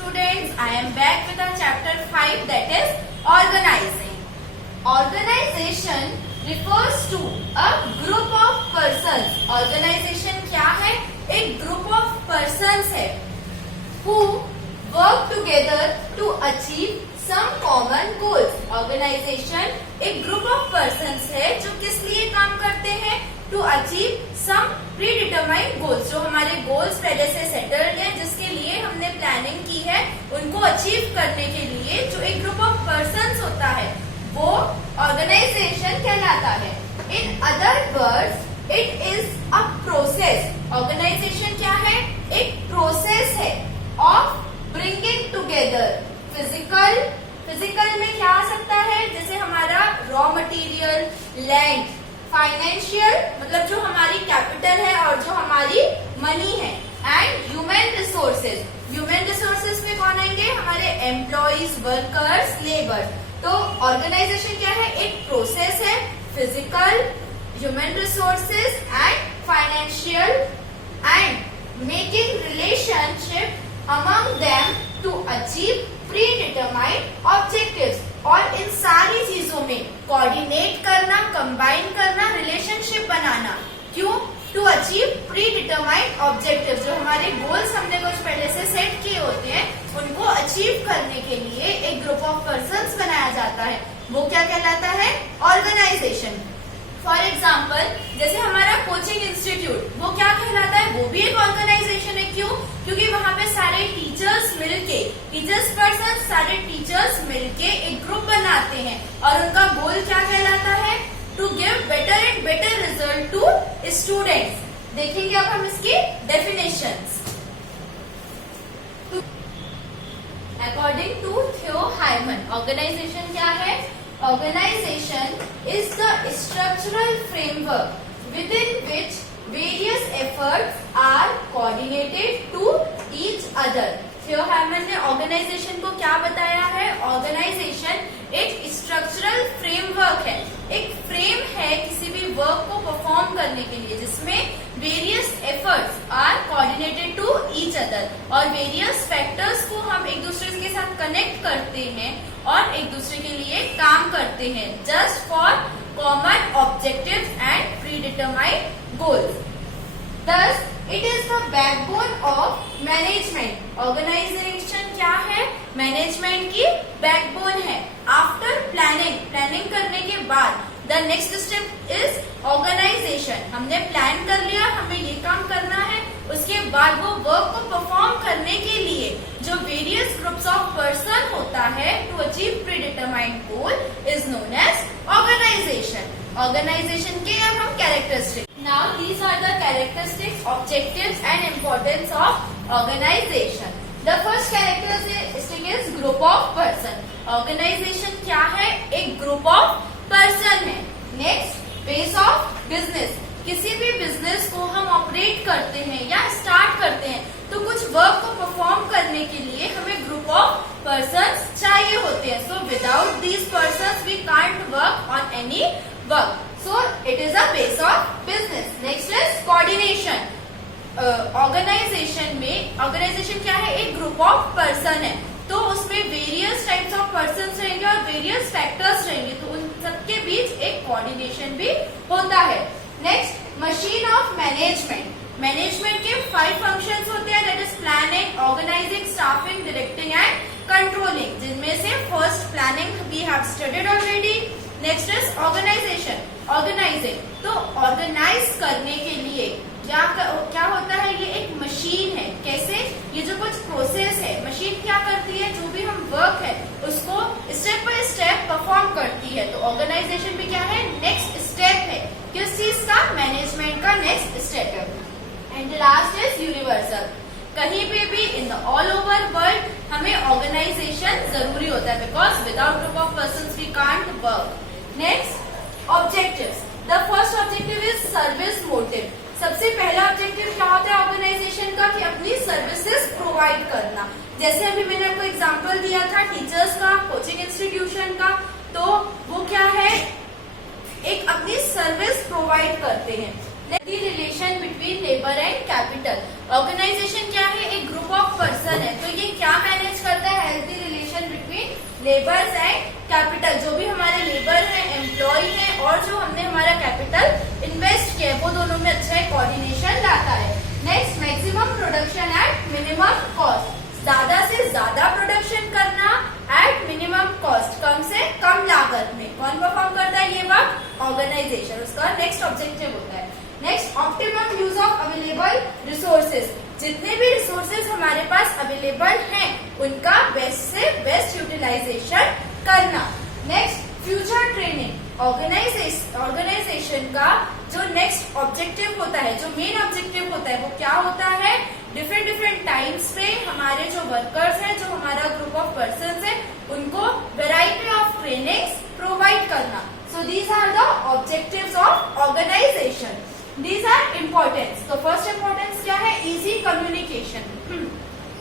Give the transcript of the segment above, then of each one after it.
students, I am back with our chapter 5, that is organizing. Organization refers to a group of persons. Organization क्या है? एक group of persons है who work together to achieve some common goals. Organization एक group of persons है जो किस लिए काम करते हैं? To achieve some predetermined goals. जो हमारे goals पहले से settled हैं, जिसके लिए हमने planning की है, उनको achieve करने के लिए जो एक group of persons होता है वो organization कहलाता है. In other words, it is a process. Organization क्या है? एक process है of bringing together physical में क्या आ सकता है? जैसे हमारा raw material, land, फाइनेंशियल मतलब जो हमारी कैपिटल है और जो हमारी मनी है, एंड ह्यूमन रिसोर्सेज में कौन आएंगे? हमारे एम्प्लॉइज, वर्कर्स, लेबर. तो ऑर्गेनाइजेशन क्या है? एक प्रोसेस है, physical, human resources and financial, and making relationship among them to achieve predetermined objectives. और इन सारी चीजों में कोऑर्डिनेट करना, कंबाइन करना, रिलेशनशिप बनाना. क्यों? To achieve predetermined objectives. जो हमारे गोल्स हमने कुछ पहले से सेट किए होते हैं, उनको अचीव करने के लिए एक ग्रुप ऑफ पर्संस बनाया जाता है. वो क्या कहलाता है? ऑर्गेनाइजेशन. फॉर एग्जाम्पल, जैसे हमारा कोचिंग इंस्टीट्यूट, वो क्या कहलाता है? वो भी एक ऑर्गेनाइजेशन है. क्यों? क्योंकि वहाँ पे सारे टीचर्स मिलके एक ग्रुप बनाते हैं और उनका गोल क्या कहलाता है? To give better and better result to students. देखेंगे अब हम इसकी definitions. According to Theo Haimann, organisation क्या है? Organization is the structural framework within which various efforts are coordinated to each other. थियो हाइमन ने ऑर्गेनाइजेशन को क्या बताया है? ऑर्गेनाइजेशन एक स्ट्रक्चरल फ्रेमवर्क है, एक फ्रेम है किसी भी वर्क को परफॉर्म करने के लिए, जिसमें various efforts are coordinated to each other, और वेरियस फैक्टर्स को हम एक दूसरे के साथ कनेक्ट करते हैं और एक दूसरे के लिए काम करते हैं, just for common objectives and predetermined goals. Thus, it is the backbone of management. Organization क्या है? मैनेजमेंट की बैकबोन है. After planning करने के बाद the next step is organization. हमने प्लान कर लिया, हमें ये काम करना है, उसके बाद वो वर्क को परफॉर्म करने के लिए जो वेरियस ग्रुप्स ऑफ पर्सन होता है to achieve predetermined goal is known as organisation. Organisation के अब हम characteristics. Now these are the characteristics, objectives and importance of organization. The first characteristic is group of person. Organization क्या है? एक group of person है. Next, base of business. किसी भी business को हम ऑपरेट करते हैं या स्टार्ट करते हैं तो कुछ वर्क को परफॉर्म करने के लिए हमें ग्रुप ऑफ पर्सन्स चाहिए होते हैं. So without these persons we can't work on any work. So it is a base of business. Next is coordination. Organisation क्या है? एक ग्रुप ऑफ पर्सन है, तो उसमें वेरियस टाइप्स ऑफ पर्सन्स रहेंगे और वेरियस फैक्टर्स रहेंगे, तो उन सबके बीच एक कोऑर्डिनेशन भी होता है. Next, machine of management. Management के 5 फंक्शंस होते हैं, that is planning, organizing, staffing, directing and controlling. जिनमें से first planning we have studied already. Next is organization, organizing. तो ऑर्गेनाइज करने के लिए क्या होता है? ये एक मशीन है. कैसे? ये जो कुछ प्रोसेस है, मशीन क्या करती है? जो भी हम वर्क है उसको स्टेप बाय स्टेप परफॉर्म करती है. तो ऑर्गेनाइजेशन भी क्या है? नेक्स्ट स्टेप है. किस चीज का? मैनेजमेंट का नेक्स्ट स्टेप है. And last is universal. कहीं पे भी in the all over world हमें ऑर्गेनाइजेशन जरूरी होता है, because without group of persons we can't work. Next, objectives. The first objective is service motive. सबसे पहला ऑब्जेक्टिव क्या होता है ऑर्गेनाइजेशन का? कि अपनी सर्विसेज प्रोवाइड करना. जैसे अभी मैंने आपको एग्जांपल दिया था टीचर्स का, कोचिंग इंस्टीट्यूशन का, तो वो क्या है? एक अपनी सर्विस प्रोवाइड करते हैं. Relation between labour and capital. Organization क्या है? एक ग्रुप ऑफ पर्सन है, तो ये क्या मैनेज लेबर्स एंड कैपिटल, जो भी हमारे लेबर है, एम्प्लॉय है और जो हमने हमारा कैपिटल इन्वेस्ट किया है वो दोनों में अच्छा कोऑर्डिनेशन लाता है। Next, maximum production at minimum cost, ज्यादा से ज्यादा प्रोडक्शन करना एट मिनिमम कॉस्ट, कम से कम लागत में। कौन परफॉर्म करता है ये वर्क? ऑर्गेनाइजेशन। उसका नेक्स्ट ऑब्जेक्टिव होता है। Next, optimum use of available resources, जितने भी रिसोर्सेज हमारे पास अवेलेबल हैं उनका बेस्ट से बेस्ट यूटिलाइजेशन करना। नेक्स्ट, फ्यूचर ट्रेनिंग, ऑर्गेनाइजेशन का जो नेक्स्ट ऑब्जेक्टिव होता है, जो मेन ऑब्जेक्टिव होता है वो क्या होता है? डिफरेंट टाइम्स पे हमारे जो वर्कर्स हैं, जो हमारा ग्रुप ऑफ पर्सन है, उनको वेराइटी ऑफ ट्रेनिंग्स प्रोवाइड करना। So these are the objectives of organization. These are importance। तो फर्स्ट इम्पोर्टेंस क्या है? Easy communication.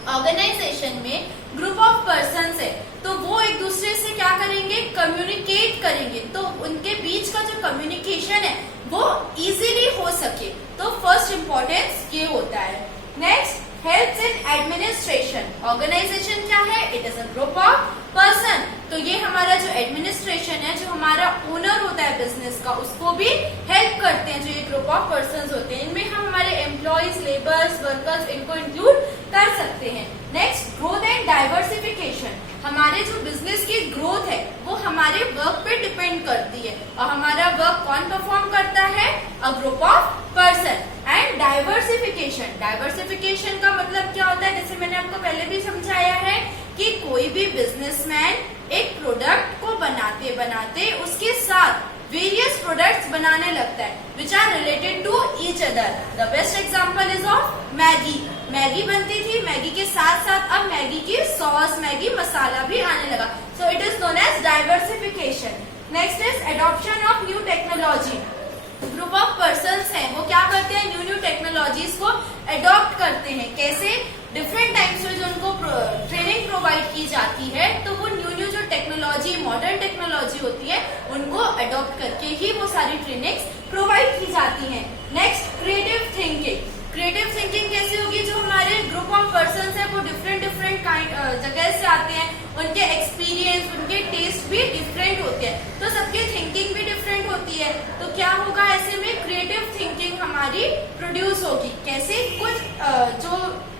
ऑर्गेनाइजेशन में ग्रुप ऑफ पर्सन्स है तो वो एक दूसरे से क्या करेंगे? कम्युनिकेट करेंगे, तो उनके बीच का जो कम्युनिकेशन है वो इजीली हो सके। तो फर्स्ट इम्पोर्टेंस ये होता है। Next, helps in administration. Organization क्या है? It is a group of person. तो ये हमारा जो एडमिनिस्ट्रेशन है, जो हमारा ओनर होता है बिजनेस का, उसको भी हेल्प करते हैं जो ये ग्रुप ऑफ पर्सन होते हैं। इनमें हम हमारे एम्प्लॉयज, लेबर्स, वर्कर्स इनको इंक्लूड कर सकते हैं। Next, growth and diversification. हमारे जो बिजनेस की ग्रोथ है वो हमारे वर्क पे डिपेंड करती है और हमारा वर्क कौन परफॉर्म करता है? अ group of person. And diversification, diversification का मतलब क्या होता है? जैसे मैंने आपको पहले भी समझाया है कि कोई भी बिजनेसमैन एक प्रोडक्ट को बनाते बनाते उसके साथ वेरियस प्रोडक्ट्स बनाने लगता है which are related to each other. The best example is of Maggi. Maggi बनती थी, मैगी के साथ साथ अब मैगी की सॉस, मैगी मसाला भी आने लगा। So it is known as diversification. Next is adoption of new technology. Group of persons हैं वो क्या करते हैं? न्यू टेक्नोलॉजीज को अडॉप्ट करते हैं। कैसे? डिफरेंट टाइप्स में जो उनको ट्रेनिंग प्रोवाइड की जाती है तो वो न्यू जो टेक्नोलॉजी, मॉडर्न टेक्नोलॉजी होती है उनको अडॉप्ट करके ही वो सारी ट्रेनिंग्स प्रोवाइड की जाती हैं। Next, creative thinking. Creative thinking कैसी होगी? जो हमारे ग्रुप ऑफ पर्सन्स है वो डिफरेंट जगह से आते हैं, उनके एक्सपीरियंस, उनके टेस्ट भी डिफरेंट होते हैं, तो सबकी थिंकिंग भी डिफरेंट होती है। तो क्या होगा? ऐसे में क्रिएटिव थिंकिंग हमारी प्रोड्यूस होगी। कैसे?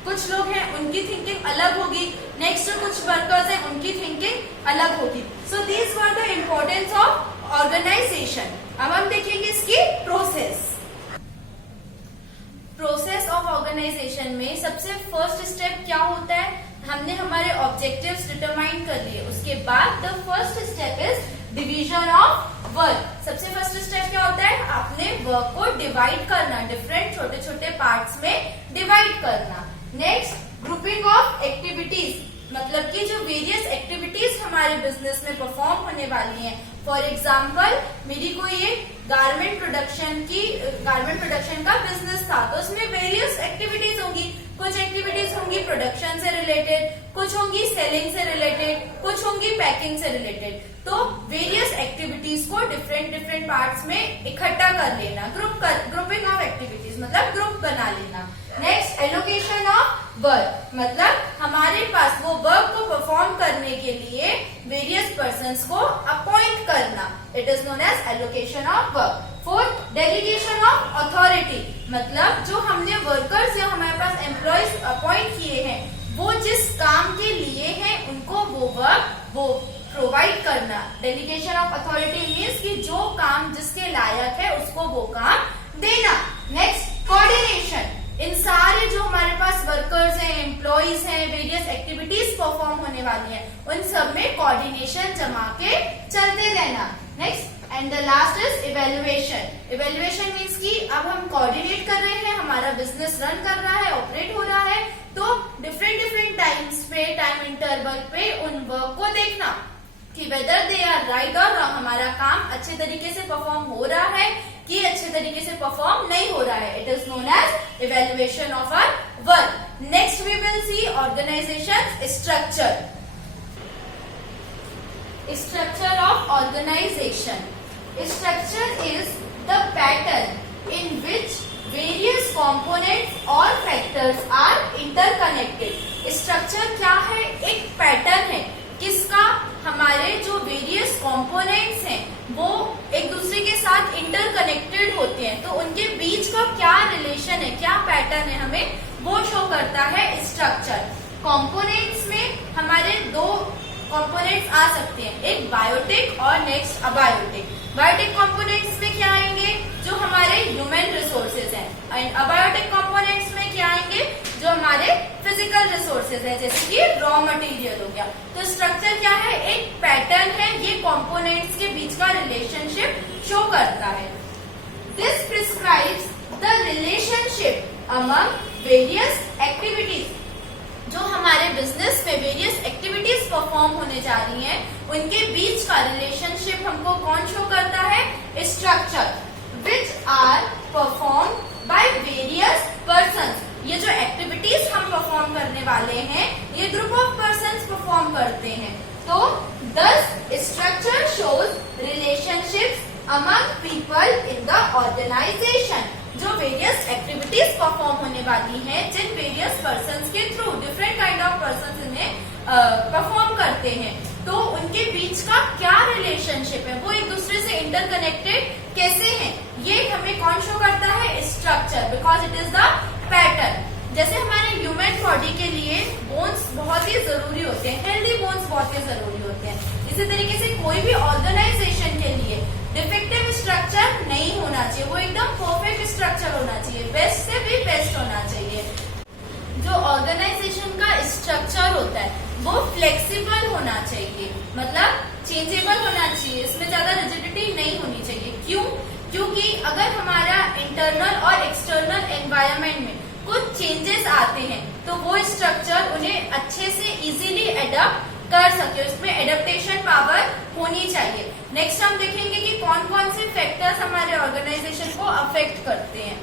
कुछ लोग हैं उनकी थिंकिंग अलग होगी, नेक्स्ट जो कुछ वर्कर्स हैं उनकी थिंकिंग अलग होगी। So these were the importance of organization. अब हम देखेंगे इसकी प्रोसेस ऑफ ऑर्गेनाइजेशन में सबसे फर्स्ट स्टेप क्या होता है? हमने हमारे ऑब्जेक्टिव्स डिटरमाइन कर लिए, उसके बाद the first step is division of work. सबसे फर्स्ट स्टेप क्या होता है? आपने वर्क को डिवाइड करना, डिफरेंट छोटे छोटे पार्ट्स में डिवाइड करना। नेक्स्ट, ग्रुपिंग ऑफ एक्टिविटीज, मतलब कि जो वेरियस एक्टिविटीज हमारे बिजनेस में परफॉर्म होने वाली हैं। फॉर एग्जाम्पल, मेरी कोई एक गारमेंट प्रोडक्शन का बिजनेस था तो उसमें वेरियस एक्टिविटीज होंगी। कुछ एक्टिविटीज होंगी प्रोडक्शन से रिलेटेड, कुछ होंगी सेलिंग से रिलेटेड, कुछ होंगी पैकिंग से रिलेटेड। तो वेरियस एक्टिविटीज को डिफरेंट पार्ट्स में इकट्ठा कर लेना, ग्रुपिंग ऑफ एक्टिविटीज मतलब ग्रुप बना लेना। नेक्स्ट, एलोकेशन ऑफ वर्क, मतलब हमारे पास वो वर्क को परफॉर्म करने के लिए वेरियस पर्सन्स को अपॉइंट करना, it is known as allocation of work. Fourth, delegation of authority, मतलब जो हमने वर्कर्स या हमारे पास एम्प्लॉयज अपॉइंट किए हैं वो जिस काम के लिए हैं उनको वो वर्क वो प्रोवाइड करना। डेलीगेशन ऑफ अथॉरिटी मीन्स कि जो काम जिसके लायक है उसको वो काम देना। नेक्स्ट, कोऑर्डिनेशन, इन सारे जो हमारे पास वर्कर्स हैं, एम्प्लॉयज हैं, वेरियस एक्टिविटीज परफॉर्म होने वाली हैं, उन सब में कोऑर्डिनेशन जमा के चलते रहना। Next and the last is evaluation. Evaluation means कि अब हम कोऑर्डिनेट कर रहे हैं, हमारा बिजनेस रन कर रहा है, ऑपरेट हो रहा है, तो डिफरेंट टाइम्स पे, टाइम इंटरवल पे उन वर्क को देखना कि वेदर दे आर राइट और रॉन्ग, हमारा काम अच्छे तरीके से परफॉर्म हो रहा है कि अच्छे तरीके से परफॉर्म नहीं हो रहा है। It is known as evaluation of our work. Next we will see organization structure. Structure of organization. Structure is the pattern in which various components or factors are interconnected. Structure क्या है? एक pattern है किसका? Pattern है हमें वो show करता है स्ट्रक्चर। कंपोनेंट्स में हमारे दो कंपोनेंट्स आ सकते हैं, एक बायोटिक और नेक्स्ट अबायोटिक। बायोटिक कंपोनेंट्स में क्या आएंगे, जो हमारे ह्यूमन रिसोर्सेज हैं, एंड अबायोटिक कंपोनेंट्स में क्या आएंगे, जो हमारे फिजिकल रिसोर्सेज है, जैसे कि रॉ मटेरियल हो गया। तो स्ट्रक्चर क्या है, एक पैटर्न है, ये कंपोनेंट्स के बीच का रिलेशनशिप शो करता है। This prescribes the relationship among various activities. जो हमारे बिजनेस में वेरियस एक्टिविटीज परफॉर्म होने जा रही हैं, उनके बीच का रिलेशनशिप हमको कौन शो करता है, structure, which are perform by various persons. ये जो एक्टिविटीज हम परफॉर्म करने वाले हैं, ये ग्रुप ऑफ पर्सन्स परफॉर्म करते हैं। तो this structure shows relationships among people in the organization. जो वेरियस एक्टिविटीज परफॉर्म होने वाली हैं, जिन वेरियस पर्सन्स के through different kind of persons इन्हें परफॉर्म करते हैं, तो उनके बीच का क्या रिलेशनशिप है, वो एक दूसरे से इंटरकनेक्टेड कैसे हैं, ये हमें कौन शो करता है, structure, because it is the pattern. जैसे हमारे ह्यूमन बॉडी के लिए बोन्स बहुत ही जरूरी होते हैं, हेल्दी बोन्स बहुत ही जरूरी होते हैं। इसी तरीके से कोई भी ऑर्गेनाइजेशन के लिए डिफेक्टिव स्ट्रक्चर नहीं होना चाहिए, वो एकदम परफेक्ट स्ट्रक्चर होना चाहिए, बेस्ट से भी बेस्ट होना चाहिए। जो ऑर्गेनाइजेशन का स्ट्रक्चर होता है वो फ्लेक्सिबल होना चाहिए, मतलब चेंजेबल होना चाहिए, इसमें ज्यादा रिजिडिटी नहीं होनी चाहिए। क्यों? क्योंकि अगर हमारा इंटरनल और एक्सटर्नल एनवायरनमेंट में कुछ चेंजेस आते हैं, तो वो स्ट्रक्चर उन्हें अच्छे से इजीली एडप्ट कर सके, उसमें एडेप्टेशन पावर होनी चाहिए। नेक्स्ट हम देखेंगे कि कौन कौन से फैक्टर्स हमारे ऑर्गेनाइजेशन को अफेक्ट करते हैं।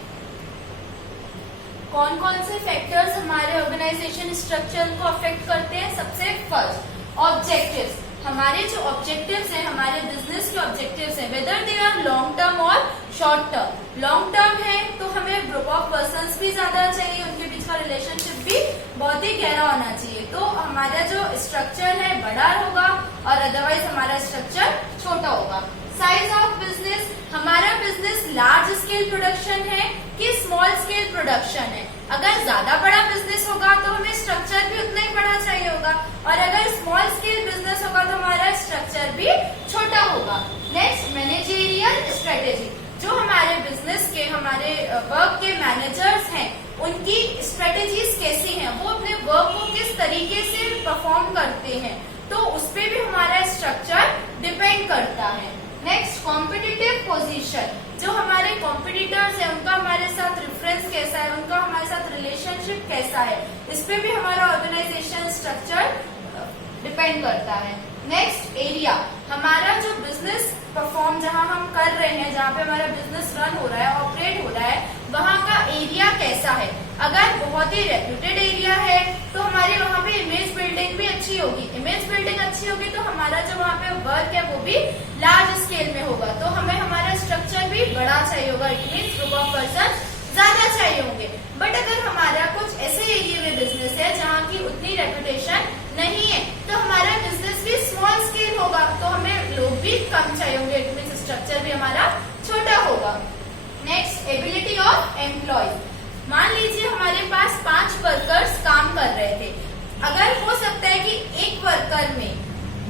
कौन कौन से फैक्टर्स हमारे ऑर्गेनाइजेशन स्ट्रक्चर को अफेक्ट करते हैं। सबसे फर्स्ट ऑब्जेक्टिव्स। हमारे जो ऑब्जेक्टिव्स हैं, हमारे बिजनेस के ऑब्जेक्टिव्स हैं, whether they are long term और शॉर्ट टर्म। लॉन्ग टर्म है तो हमें ग्रुप ऑफ पर्सन्स भी ज्यादा चाहिए, उनके बीच का रिलेशनशिप भी बहुत ही गहरा होना चाहिए, तो हमारा जो स्ट्रक्चर है बड़ा होगा और अदरवाइज हमारा स्ट्रक्चर छोटा होगा। साइज ऑफ बिजनेस, हमारा बिजनेस लार्ज स्केल प्रोडक्शन है कि स्मॉल स्केल प्रोडक्शन है। अगर ज्यादा बड़ा बिजनेस होगा तो हमें स्ट्रक्चर भी उतना ही बड़ा चाहिए होगा, और अगर स्मॉल स्केल बिजनेस होगा तो हमारा स्ट्रक्चर भी छोटा होगा। Next managerial strategy. जो हमारे बिजनेस के, हमारे वर्क के मैनेजर्स हैं, उनकी स्ट्रेटेजीज कैसी हैं, वो अपने वर्क को किस तरीके से परफॉर्म करते हैं, तो उस पर भी हमारा स्ट्रक्चर डिपेंड करता है। Next competitive position. जो हमारे कॉम्पिटिटर्स हैं, उनका हमारे साथ रेफरेंस कैसा है, उनका हमारे साथ रिलेशनशिप कैसा है, इस पे भी हमारा ऑर्गेनाइजेशन स्ट्रक्चर डिपेंड करता है। Next area. हमारा जो बिजनेस परफॉर्म जहां हम कर रहे हैं, जहां पे हमारा बिजनेस रन हो रहा है, ऑपरेट हो रहा है, वहां का एरिया कैसा है। अगर बहुत ही रेप्यूटेड एरिया है तो हमारी वहां पे इमेज बिल्डिंग भी अच्छी होगी। इमेज बिल्डिंग अच्छी होगी तो हमारा जो वहाँ पे वर्क है वो भी लार्ज स्केल में होगा, तो हमें हमारा स्ट्रक्चर भी बड़ा चाहिए होगा, it means group of person ज्यादा चाहिए होंगे। बट अगर हमारा कुछ ऐसे एरिया में बिजनेस है जहाँ की उतनी रेपुटेशन नहीं है, तो हमारा बिजनेस भी स्मॉल स्केल होगा, तो हमें लोग भी कम चाहिए होंगे, इट मीन्स स्ट्रक्चर भी हमारा छोटा होगा। Next ability of employees. मान लीजिए हमारे पास 5 वर्कर्स काम कर रहे थे, अगर हो सकता है कि एक वर्कर में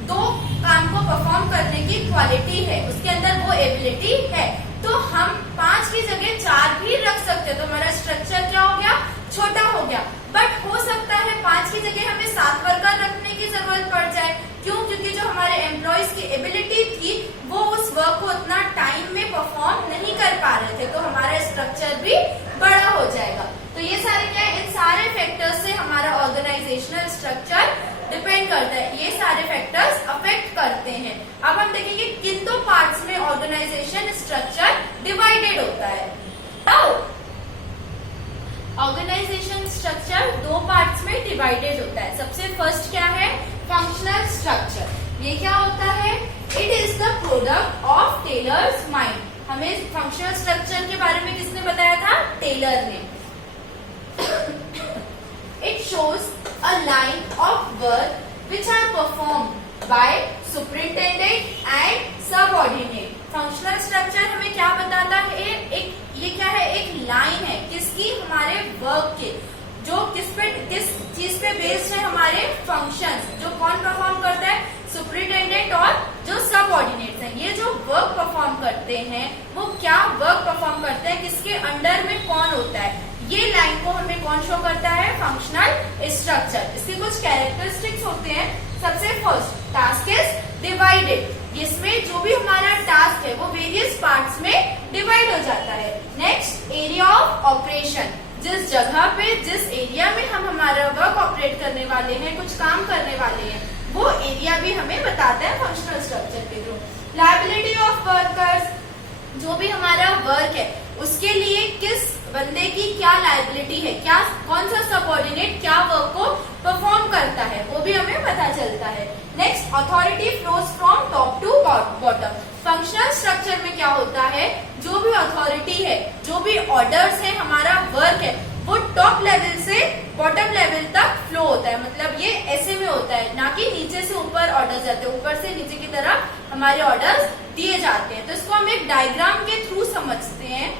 2 काम को परफॉर्म करने की क्वालिटी है, उसके अंदर वो एबिलिटी है, तो हम 5 की जगह 4 भी रख सकते हैं, तो हमारा स्ट्रक्चर क्या हो गया, छोटा हो गया। बट हो सकता है 5 की जगह हमें 7 वर्कर रखने की जरूरत पड़ जाए। क्यों? क्योंकि जो हमारे एम्प्लॉयज की एबिलिटी थी वो उस वर्क को उतना टाइम में परफॉर्म नहीं कर पा रहे थे, तो हमारा स्ट्रक्चर भी बड़ा हो जाएगा। तो ये सारे क्या है, इन सारे फैक्टर्स से हमारा ऑर्गेनाइजेशनल स्ट्रक्चर डिपेंड करता है, ये सारे फैक्टर्स अफेक्ट करते हैं। अब हम देखेंगे किन 2 पार्ट्स में ऑर्गेनाइजेशन स्ट्रक्चर डिवाइडेड होता है। ऑर्गेनाइजेशन स्ट्रक्चर 2 पार्ट्स में डिवाइडेड होता है। सबसे फर्स्ट क्या है, फंक्शनल स्ट्रक्चर। ये क्या होता है, it is the product of Taylor's mind. हमें फंक्शनल स्ट्रक्चर के बारे में किसने बताया था, टेलर ने। It shows a line of work which are performed by superintendent and subordinate. Functional structure हमें क्या बताता है, एक ये क्या है, एक लाइन है किसकी, हमारे वर्क के, जो किस चीज पे बेस्ड है, हमारे फंक्शंस, जो कौन परफॉर्म करता है, सुपरिटेंडेंट और जो सबऑर्डिनेट्स हैं। ये जो वर्क परफॉर्म करते हैं वो क्या वर्क परफॉर्म करते हैं, किसके अंडर में कौन होता है, ये लाइन को हमें कौन शो करता है, फंक्शनल स्ट्रक्चर। इसके कुछ कैरेक्टरिस्टिक्स होते हैं। सबसे फर्स्ट, टास्क इज डिवाइडेड, इसमें जो भी हमारा टास्क है वो वेरियस पार्ट्स में डिवाइड हो जाता है। नेक्स्ट, एरिया ऑफ ऑपरेशन, जिस जगह पे, जिस एरिया में हम हमारा वर्क ऑपरेट करने वाले हैं, कुछ काम करने वाले हैं, वो एरिया भी हमें बताता है फंक्शनल स्ट्रक्चर के थ्रू। लायबिलिटी ऑफ वर्कर्स, जो भी हमारा वर्क है उसके लिए किस बंदे की क्या लायबिलिटी है, क्या कौन सा सबऑर्डिनेट क्या वर्क को परफॉर्म करता है, वो भी हमें पता चलता है। Next, authority flows from top to bottom, functional structure में क्या होता है, जो भी अथॉरिटी है, जो भी ऑर्डर्स है, हमारा वर्क है, वो टॉप लेवल से बॉटम लेवल तक फ्लो होता है। मतलब ये ऐसे में होता है, ना कि नीचे से ऊपर ऑर्डर्स जाते हैं, ऊपर से नीचे की तरफ हमारे ऑर्डर्स दिए जाते हैं। तो इसको हम एक डायग्राम के थ्रू समझते हैं।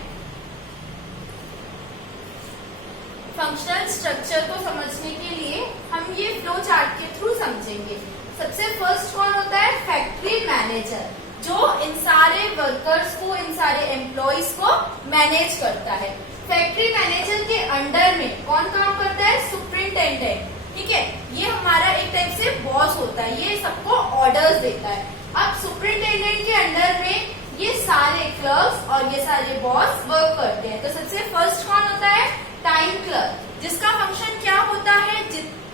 फंक्शनल स्ट्रक्चर को समझने के लिए हम ये फ्लो चार्ट के थ्रू समझेंगे। सबसे फर्स्ट कौन होता है, फैक्ट्री मैनेजर, जो इन सारे वर्कर्स को, इन सारे एम्प्लॉइज को मैनेज करता है। फैक्ट्री मैनेजर के अंडर में कौन काम करता है, सुपरिटेंडेंट, ठीक है, ये हमारा एक टाइप से बॉस होता है, ये सबको ऑर्डर्स देता है। अब सुपरिटेंडेंट के अंडर में ये सारे क्लर्क्स और ये सारे बॉस वर्क करते हैं। तो सबसे फर्स्ट कौन होता है, टाइम क्लर्क, जिसका फंक्शन क्या होता है,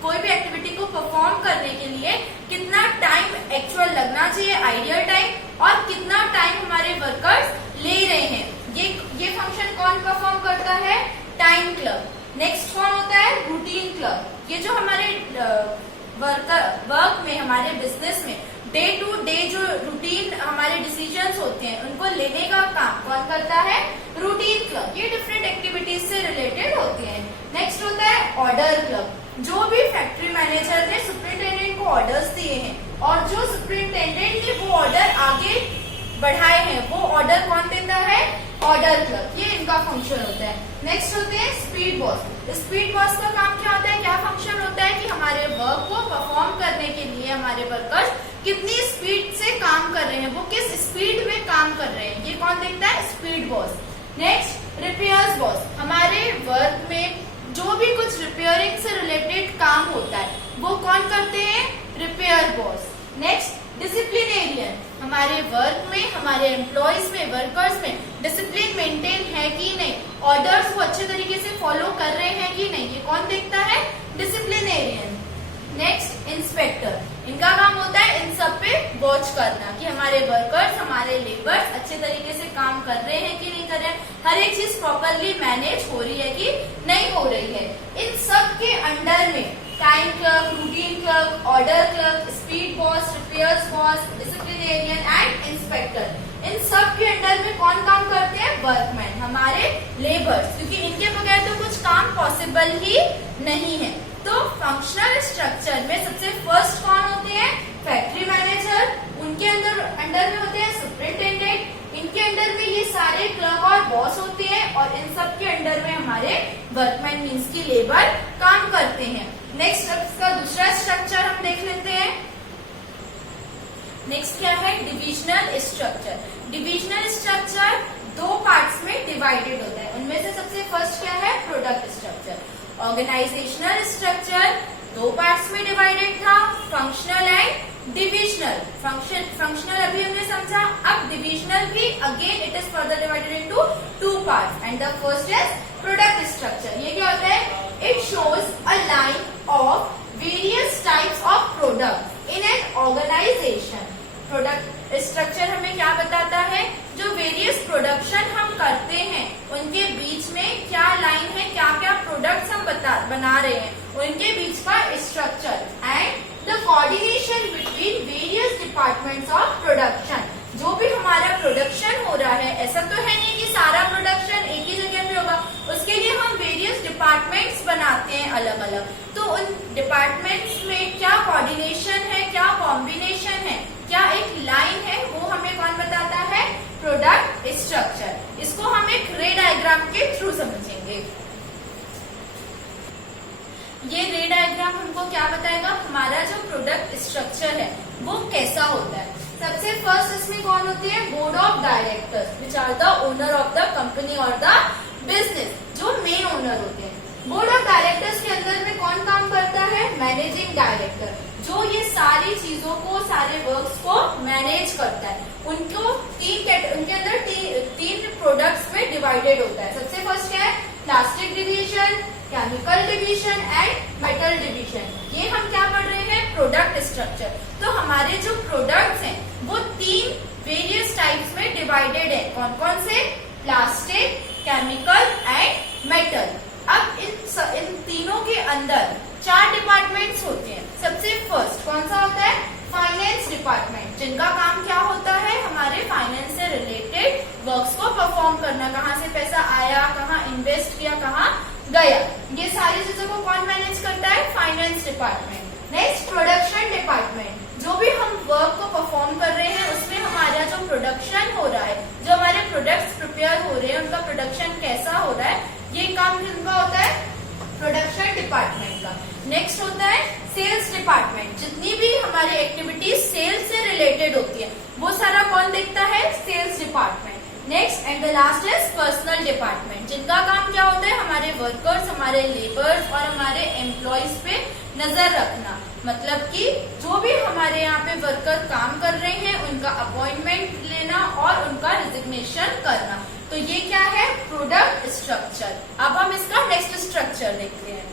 कोई भी एक्टिविटी को परफॉर्म करने के लिए कितना टाइम एक्चुअल लगना चाहिए, आइडियल टाइम, और कितना टाइम हमारे वर्कर्स ले रहे हैं, ये फंक्शन कौन परफॉर्म करता है, टाइम क्लर्क। नेक्स्ट कौन होता है, रूटीन क्लर्क, ये जो हमारे वर्क में, हमारे बिजनेस में डे टू डे जो रूटीन हमारे डिसीजंस होते हैं उनको लेने का काम कौन करता है, रूटीन क्लर्क, ये डिफरेंट एक्टिविटीज से रिलेटेड होते हैं। नेक्स्ट होता है ऑर्डर क्लर्क, जो भी फैक्ट्री मैनेजर ने सुपरिटेंडेंट को ऑर्डर्स दिए हैं और जो सुपरिटेंडेंट ने वो ऑर्डर आगे बढ़ाए हैं, वो ऑर्डर कौन देता है, ऑर्डर क्लर्क, ये इनका फंक्शन होता है। नेक्स्ट होते हैं स्पीड बॉस। स्पीड बॉस का काम क्या होता है, क्या फंक्शन होता है कि हमारे वर्क को परफॉर्म करने के लिए हमारे वर्कर्स कितनी स्पीड से काम कर रहे हैं, वो किस स्पीड में काम कर रहे हैं, ये कौन देखता है, speed boss. Next, repairs boss, हमारे वर्क में जो भी कुछ रिपेयरिंग से रिलेटेड काम होता है वो कौन करते हैं, रिपेयर बॉस। नेक्स्ट, डिसिप्लिनेरियन, हमारे वर्क में, हमारे एम्प्लॉयज में, वर्कर्स में डिसिप्लिन मेंटेन है कि नहीं, ऑर्डर्स वो अच्छे तरीके से फॉलो कर रहे हैं कि नहीं, ये कौन देखता है, डिसिप्लिनेरियन। नेक्स्ट, इंस्पेक्टर, इनका काम होता है इन सब पे वॉच करना कि हमारे वर्कर्स, हमारे लेबर्स अच्छे तरीके से काम कर रहे हैं कि नहीं कर रहे हैं, हर एक चीज प्रॉपरली मैनेज हो रही है कि नहीं हो रही है। इन सब के अंडर में time clerk, routine clerk, order clerk, speed boss, repairs boss, disciplinarian and inspector, इन सब के अंडर में कौन काम करते हैं, वर्कमैन, हमारे लेबर्स, क्योंकि इनके बगैर तो कुछ काम पॉसिबल ही नहीं है। तो फंक्शनल स्ट्रक्चर में सबसे फर्स्ट कौन होते हैं, फैक्ट्री मैनेजर, उनके अंडर में होते हैं सुपरिटेंडेंट, इनके अंडर में ये सारे क्लर्क और बॉस होते हैं, और इन सब के अंडर में हमारे वर्कमैन मीन्स की लेबर काम करते हैं। नेक्स्ट इसका दूसरा स्ट्रक्चर हम देख लेते हैं। नेक्स्ट क्या है, डिविजनल स्ट्रक्चर। डिविजनल स्ट्रक्चर दो पार्ट्स में डिवाइडेड होता है, उनमें से सबसे फर्स्ट क्या है, प्रोडक्ट स्ट्रक्चर। ऑर्गेनाइजेशनल स्ट्रक्चर दो पार्ट्स में डिवाइडेड था, फंक्शनल एंड डिविजनल। फंक्शनल अभी हमने समझा, अब डिविजनल भी again it is further divided into two parts, and the first is product structure. ये क्या होता है, it shows a line of various types of product in an organization. Product structure हमें क्या बताता है, जो वेरियस प्रोडक्शन हम करते हैं उनके बीच में क्या लाइन है, क्या क्या प्रोडक्ट्स हम बना रहे हैं, उनके बीच का structure, and the coordination between various departments of production. जो भी हमारा प्रोडक्शन हो रहा है, ऐसा तो है नहीं कि सारा प्रोडक्शन एक ही जगह पे होगा, उसके लिए हम वेरियस डिपार्टमेंट्स बनाते हैं अलग अलग, तो उन डिपार्टमेंट्स में क्या कोऑर्डिनेशन है, क्या कॉम्बिनेशन है, क्या एक लाइन है, वो हमें कौन बताता है, प्रोडक्ट स्ट्रक्चर। इसको हम एक रे डायग्राम डायग्राम हमको क्या बताएगा, हमारा जो प्रोडक्ट स्ट्रक्चर है वो कैसा होता है। सबसे फर्स्ट इसमें कौन होती है, board of directors which are the owner of the company और द बिजनेस, जो मेन ओनर होते हैं। बोर्ड ऑफ डायरेक्टर्स के अंदर में कौन काम करता है, मैनेजिंग डायरेक्टर, जो ये सारी चीजों को, सारे वर्क्स को मैनेज करता है। उनके अंदर तीन प्रोडक्ट्स में डिवाइडेड होता है। सबसे फर्स्ट क्या है, plastic division, chemical division and metal division. ये हम क्या पढ़ रहे हैं, प्रोडक्ट स्ट्रक्चर। तो हमारे जो प्रोडक्ट्स हैं वो तीन वेरियस टाइप्स में डिवाइडेड है। कौन कौन से, प्लास्टिक, केमिकल एंड मेटल। अब इन तीनों के अंदर 4 डिपार्टमेंट्स होते हैं। सबसे फर्स्ट कौन सा होता है, फाइनेंस डिपार्टमेंट, जिनका काम क्या होता है, हमारे फाइनेंस से रिलेटेड वर्क्स को परफॉर्म करना। कहाँ से पैसा आया, कहाँ इन्वेस्ट किया, कहाँ गया, ये सारी चीजों को कौन मैनेज करता है, finance department. Next production department, जो भी हम वर्क को परफॉर्म कर रहे हैं उसमें हमारा जो प्रोडक्शन हो रहा है, जो हमारे प्रोडक्ट्स प्रिपेयर हो रहे हैं उनका प्रोडक्शन कैसा हो रहा है, ये काम किसका होता है, प्रोडक्शन डिपार्टमेंट का। नेक्स्ट होता है सेल्स डिपार्टमेंट, जितनी भी हमारी एक्टिविटीज सेल्स से रिलेटेड होती है वो सारा कौन देखता है, sales department. Next and the last is personal department, जिनका काम क्या होता है, हमारे वर्कर्स, हमारे लेबर्स और हमारे एम्प्लॉयज पे नजर रखना। मतलब कि जो भी हमारे यहाँ पे वर्कर काम कर रहे हैं उनका अपॉइंटमेंट लेना और उनका रिजिग्नेशन करना। तो ये क्या है, प्रोडक्ट स्ट्रक्चर। अब हम इसका नेक्स्ट स्ट्रक्चर देखते हैं।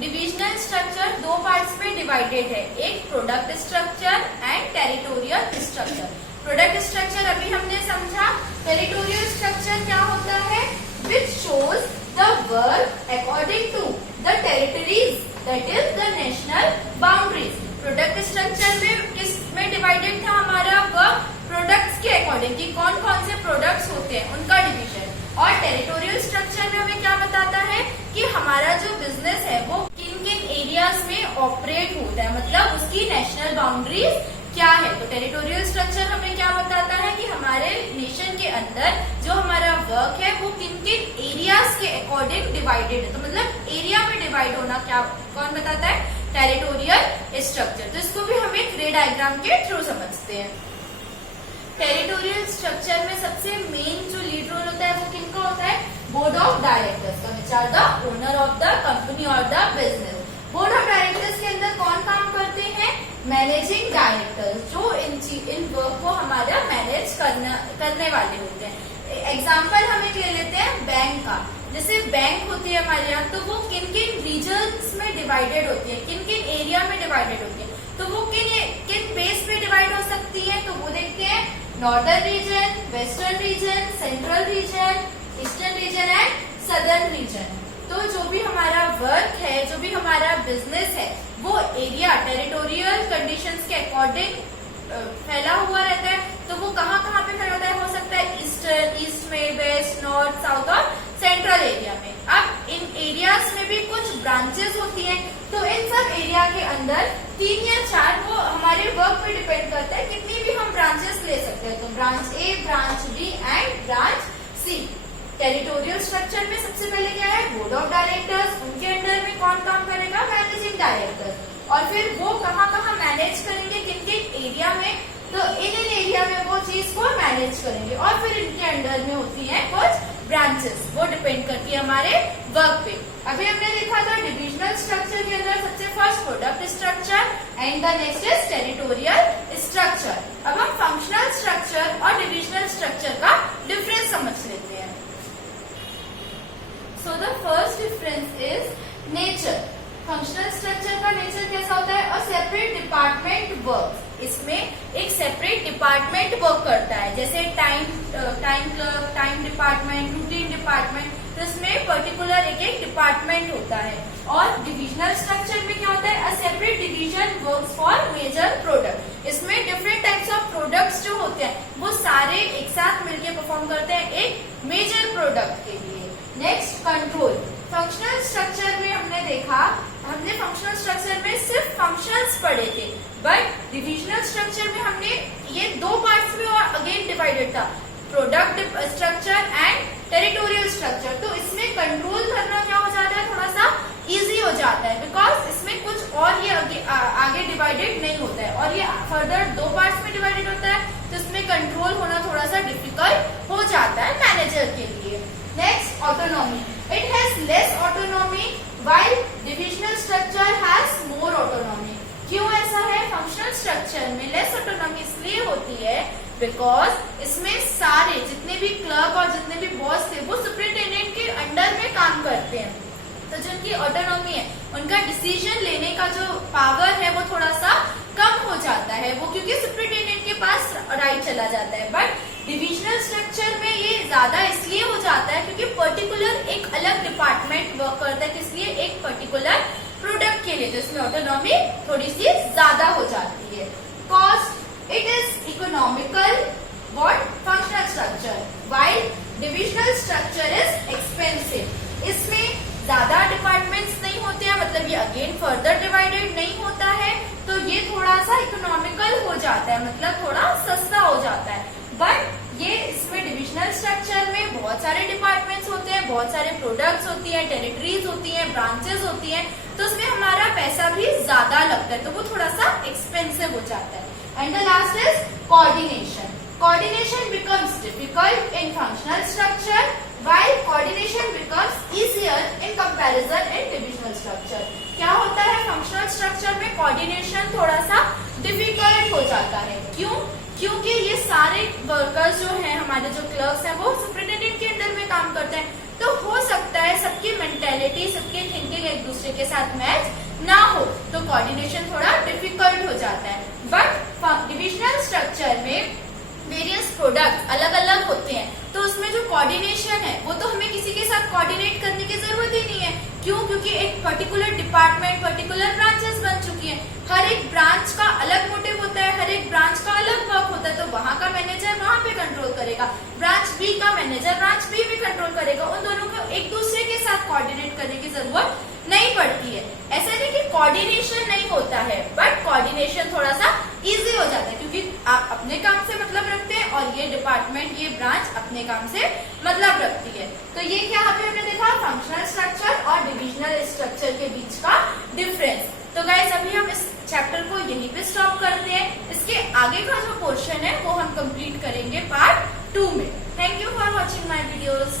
डिविजनल स्ट्रक्चर 2 पार्ट्स में डिवाइडेड है, एक product structure and territorial structure. Product structure अभी हमने समझा। टेरिटोरियल स्ट्रक्चर क्या होता है, which shows the work according to the territories, that is the national boundaries. Product structure में किस में डिवाइडेड था हमारा वर्क, प्रोडक्ट्स के अकॉर्डिंग कि कौन कौन से प्रोडक्ट्स होते हैं उनका डिवीजन। और टेरिटोरियल स्ट्रक्चर में हमें क्या बताता है कि हमारा जो बिजनेस है वो किन किन एरियाज में ऑपरेट होता है, मतलब उसकी नेशनल बाउंड्रीज क्या है। तो टेरिटोरियल स्ट्रक्चर हमें क्या बताता है कि हमारे नेशन के अंदर जो हमारा वर्क है वो किन किन एरियाज के अकॉर्डिंग डिवाइडेड है। तो मतलब एरिया में डिवाइड होना क्या कौन बताता है, टेरिटोरियल स्ट्रक्चर। तो इसको भी हम एक रे डायग्राम के थ्रू समझते हैं। टेरिटोरियल स्ट्रक्चर में सबसे मेन जो लीड रोल होता है वो किनका होता है, बोर्ड ऑफ डायरेक्टर्स का, which are the owner of the company और the business. Board of directors के अंदर कौन काम करते हैं, मैनेजिंग डायरेक्टर्स, जो इन वर्क को हमारा मैनेज करने वाले होते हैं। एग्जाम्पल हम एक ले लेते हैं बैंक का। जैसे बैंक होती है हमारे यहाँ, तो वो किन किन रीजन्स में डिवाइडेड होती है, किन किन एरिया में डिवाइडेड होती है। तो वो किन बेस पे डिवाइड हो सकती है, तो वो देखते हैं northern region, western region, central region, eastern region and southern reason. तो जो भी हमारा वर्क है, जो भी हमारा बिजनेस है, वो एरिया टेरिटोरियल कंडीशंस के अकॉर्डिंग फैला हुआ रहता है। तो वो कहाँ कहाँ पे फैला होता है, हो सकता है ईस्ट में, वेस्ट, नॉर्थ, साउथ और सेंट्रल एरिया में। अब इन एरियाज में भी कुछ ब्रांचेस होती हैं, तो इन सब एरिया के अंदर 3 या 4 वो हमारे वर्क पे डिपेंड करता है कितनी भी हम ब्रांचेस ले सकते हैं। तो branch A, branch B and branch C. Territorial structure में सबसे पहले क्या है, बोर्ड ऑफ डायरेक्टर्स, उनके अंडर में कौन काम करेगा, मैनेजिंग डायरेक्टर। और फिर वो कहाँ कहाँ मैनेज करेंगे, किन किन एरिया में, तो इन एरिया में वो चीज को मैनेज करेंगे। और फिर इनके अंडर में होती है कुछ ब्रांचेस, वो डिपेंड करती है हमारे वर्क पे। अभी हमने देखा था डिविजनल स्ट्रक्चर के अंदर सबसे first product structure and the next is territorial structure. अब हम फंक्शनल स्ट्रक्चर और डिविजनल स्ट्रक्चर का डिफरेंस समझ लेते हैं। So the first difference is nature. Functional structure का नेचर कैसा होता है, अ सेपरेट डिपार्टमेंट वर्क। इसमें एक सेपरेट डिपार्टमेंट वर्क करता है, जैसे time clerk, time department, routine department. तो इसमें पर्टिकुलर एक डिपार्टमेंट होता है। और डिविजनल स्ट्रक्चर में क्या होता है, a separate division works for major product. इसमें डिफरेंट टाइप्स ऑफ प्रोडक्ट्स जो होते हैं वो सारे एक साथ मिलकर परफॉर्म करते हैं एक मेजर प्रोडक्ट के लिए। Next control. फंक्शनल स्ट्रक्चर में हमने फंक्शनल स्ट्रक्चर में सिर्फ फंक्शंस पढ़े थे, बट डिविजनल स्ट्रक्चर में हमने ये 2 पार्ट्स में और अगेन डिवाइडेड था, product structure and territorial structure. तो इसमें कंट्रोल करना क्या हो जाता है, थोड़ा सा इजी हो जाता है, बिकॉज आगे डिवाइडेड नहीं होता है और ये फर्दर 2 पार्ट्स में डिवाइडेड होता है, तो इसमें कंट्रोल होना थोड़ा सा डिफिकल्ट हो जाता है मैनेजर के लिए। Next, autonomy. It has less autonomy while divisional structure has more autonomy. क्यों ऐसा है? फंक्शनल स्ट्रक्चर में लेस ऑटोनॉमी इसलिए होती है बिकॉज इसमें सारे जितने भी क्लर्क और जितने भी बॉस थे वो सुपरिटेंडेंट के अंडर में काम करते हैं, तो जिनकी ऑटोनॉमी है उनका डिसीजन लेने का जो पावर है वो थोड़ा सा कम हो जाता है, वो क्योंकि सुपरिटेंडेंट के पास राइट चला जाता है। बट डिविजनल स्ट्रक्चर में ये ज्यादा इसलिए हो जाता है क्योंकि पर्टिकुलर एक अलग डिपार्टमेंट वर्क करता है, इसलिए एक पर्टिकुलर प्रोडक्ट के लिए, जिसमें ऑटोनॉमी थोड़ी सी ज्यादा हो जाती है। Cost, it is economical what functional structure while divisional structure is expensive. इसमें ज्यादा डिपार्टमेंट्स नहीं होते हैं, मतलब ये अगेन फर्दर डिवाइडेड नहीं होता है, तो ये थोड़ा सा इकोनॉमिकल हो जाता है, मतलब थोड़ा सस्ता हो जाता है। बट ये इसमें डिविजनल स्ट्रक्चर में बहुत सारे डिपार्टमेंट्स होते हैं, बहुत सारे प्रोडक्ट्स होती हैं, टेरिटरीज होती हैं, ब्रांचेस होती हैं, तो उसमें हमारा पैसा भी ज्यादा लगता है, तो वो थोड़ा सा एक्सपेंसिव हो जाता है। And the last is coordination. Coordination becomes difficult in functional structure while coordination becomes easier in comparison in divisional structure। क्या होता है फंक्शनल स्ट्रक्चर में कोऑर्डिनेशन थोड़ा सा डिफिकल्ट हो जाता है। क्यों? क्योंकि ये सारे वर्कर्स जो हैं, हमारे जो क्लर्क्स हैं, वो सुपरिटेंडेंट के अंडर में काम करते हैं, तो हो सकता है सबकी मेंटेलिटी, सबकी थिंकिंग एक दूसरे के साथ मैच ना हो, तो कोऑर्डिनेशन थोड़ा डिफिकल्ट हो जाता है। बट डिविजनल स्ट्रक्चर में वेरियस प्रोडक्ट अलग अलग होते हैं, तो उसमें जो कोऑर्डिनेशन है वो तो हमें किसी के साथ कोऑर्डिनेट करने की जरूरत ही नहीं है। क्यों? क्योंकि एक पर्टिकुलर डिपार्टमेंट, पर्टिकुलर ब्रांचेस बन चुकी हैं, हर एक ब्रांच का अलग मोटिव होता है, हर एक ब्रांच का अलग वर्क होता है, तो वहां का मैनेजर वहां पे कंट्रोल करेगा, ब्रांच बी का मैनेजर ब्रांच बी भी कंट्रोल करेगा, उन दोनों को एक दूसरे के साथ कोऑर्डिनेट करने की जरूरत नहीं पड़ती है। ऐसा नहीं कि कोऑर्डिनेशन नहीं होता है, बट कोऑर्डिनेशन थोड़ा सा इजी हो जाता है क्योंकि आप अपने काम से मतलब रखते हैं और ये डिपार्टमेंट, ये ब्रांच अपने काम से मतलब रखती है। तो ये क्या यहाँ पे हमने देखा, फंक्शनल स्ट्रक्चर और डिविजनल स्ट्रक्चर के बीच का डिफरेंस। तो गाइस अभी हम इस चैप्टर को यहीं पे स्टॉप करते हैं, इसके आगे का जो पोर्शन है वो हम कंप्लीट करेंगे पार्ट 2 में। Thank you for watching my videos.